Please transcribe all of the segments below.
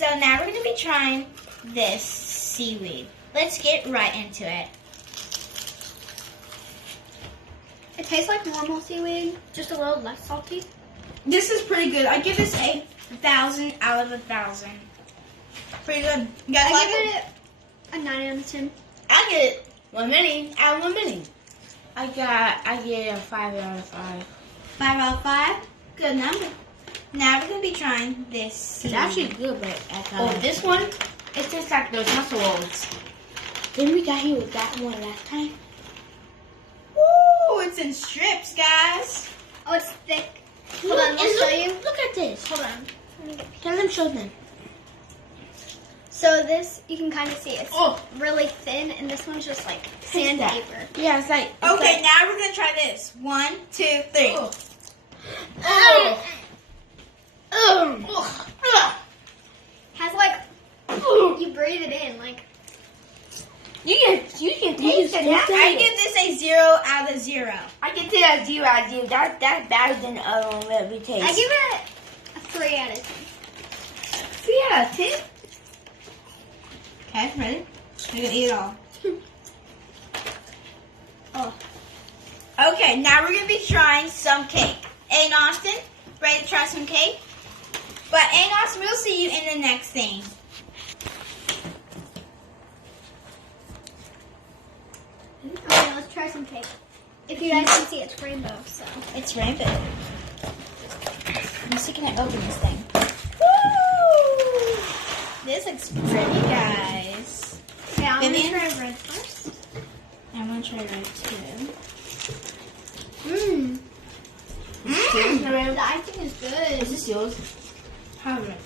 So now we're going to be trying this seaweed. Let's get right into it. It tastes like normal seaweed, just a little less salty. This is pretty good. I give this a 1,000 out of 1,000. Pretty good. You guys like I give it a 9 out of 10. I get it 1 minute out of 1 minute. I get it a 5 out of 5. 5 out of 5? Good number. Now we're going to be trying this. It's actually good, but this one, it tastes like those muscle rolls. Didn't we got here with that one last time? Ooh, it's in strips, guys. Oh, it's thick. Hold on, let me show you. Look at this. Hold on. Tell them, show them. So this, you can kind of see it's Oh. really thin, and this one's just like that? sandpaper. Yeah, it's like. Okay, now we're going to try this. 1, 2, 3. Oh. Oh. Has like, you breathe it in, like. You can taste it. I give this a 0 out of 0. I can say that 0 out of 0. That's better than the other one that we taste. I give it a 3 out of 10. 3 out of 10. Okay, ready? We're going to eat it all. Oh. Okay, now we're going to be trying some cake. Hey, Austin, ready to try some cake? But, hey, Austin, we'll see you in the next thing. Okay, let's try some cake. If you guys can see, it's rainbow, so. It's rainbow. I'm still going to open this thing. Woo! This looks pretty, guys. Okay, I'm going to Vivian? try red first. I'm going to try red, too. Mmm. Mmm! The icing is good. Is this yours? Have it.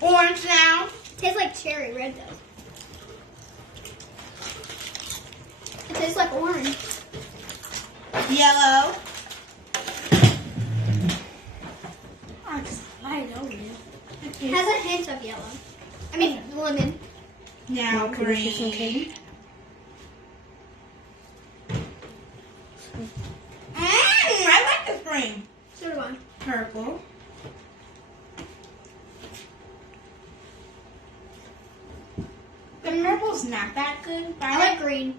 Orange now. Tastes like cherry, red does. It tastes like orange. Yellow. Oh, it's slide over here. It has a hint of yellow. I mean, lemon. Now Can we get some green. cake? I like the green. So do I. Purple. The purple's not that good, but I like green.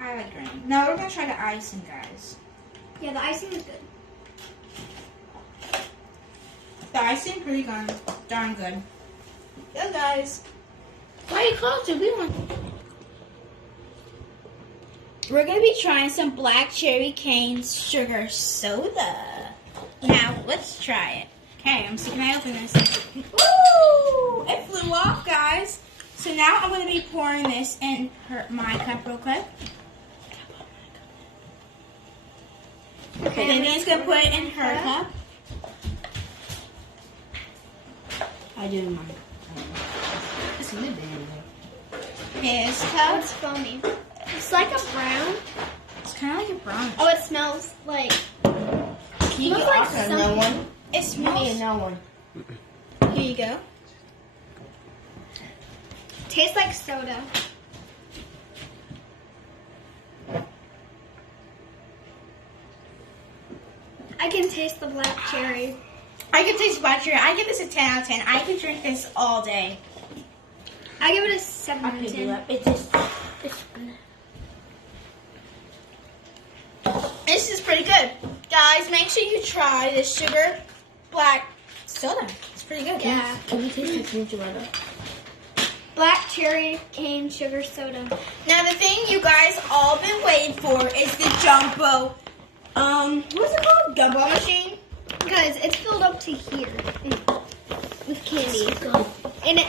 I like green. Now we're gonna try the icing, guys. Yeah, the icing is good. The icing pretty darn good. Good, guys. Why are you closer? We want. We're gonna be trying some black cherry cane sugar soda. Now let's try it. Okay, I'm sticking my open this. Woo! It flew off, guys. So now I'm gonna be pouring this in my cup real quick. Okay, Vivian's gonna put it in her cup. I do mine. It's good, His Oh, cup. it's foamy. It's like a brown. It's kind of like a brown. Oh, it smells like. Can you Smells get like off something. another one? It Give me smells. another one. Here you go. Tastes like soda. I can taste the black cherry. I can taste black cherry. I give this a 10 out of 10. I can drink this all day. I give it a 7 I out of pick it 10. up. It's just. It's. This is pretty good. Guys, make sure you try this sugar black soda. It's pretty good. Yeah. Can we taste the gingerbread? Black cherry cane sugar soda. Now the thing you guys all been waiting for is the jumbo, what's it called? Gumball machine? Guys, it's filled up to here with candy. And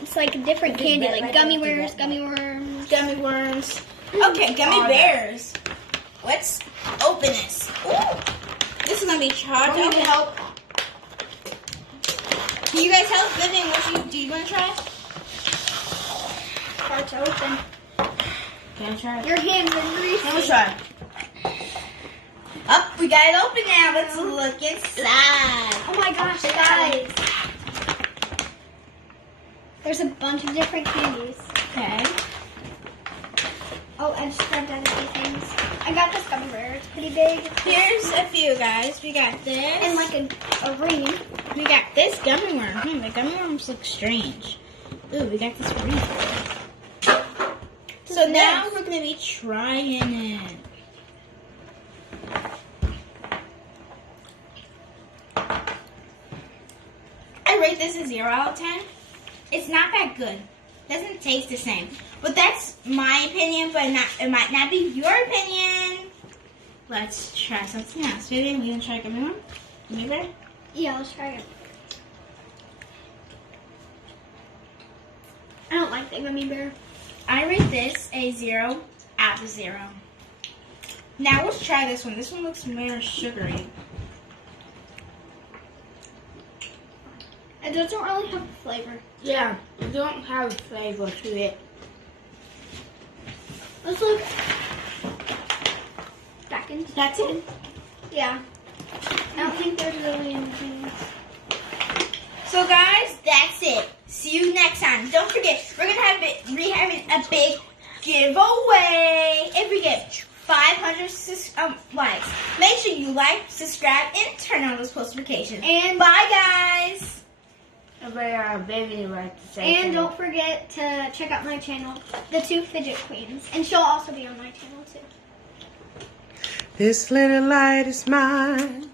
it's like different candy, like gummy worms. Gummy worms. Okay, gummy bears. Let's open this. Ooh, this is gonna be charged. Want me to help? Can you guys help? Vivian, do you want to try? Hard to open. Can I try? Your hands are greasy. Let me try. Up, we got it open now. Let's look inside. Oh my gosh, guys. There's a bunch of different candies. Okay. Oh, I just grabbed out a few things. I got this gummy bear. It's pretty big. Here's a few, guys. We got this. And like a ring. We got This gummy worm. The gummy worms look strange. Ooh, we got this refill. So now we're gonna be trying it. I rate this a 0 out of 10. It's not that good. Doesn't taste the same. But that's my opinion, but it might not be your opinion. Let's try something else. Vivian, you gonna try gummy worm? Gummy bear? Yeah, let's try it. I don't like the gummy bear. I rate this a 0 out of 0. Now let's try this one. This one looks more sugary. It doesn't really have a flavor. Yeah, it don't have flavor to it. Let's look back in. That's it. Yeah. I don't think there's really anything. So guys, that's it. See you next time. Don't forget, we're gonna have having a big giveaway. If we get 500 likes, make sure you like, subscribe, and turn on those post notifications. And bye, guys. Baby like to say And something. don't forget to check out my channel, The Two Fidget Queens. And she'll also be on my channel too. This little light is mine.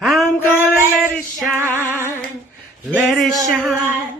I'm gonna let it shine. Let it shine.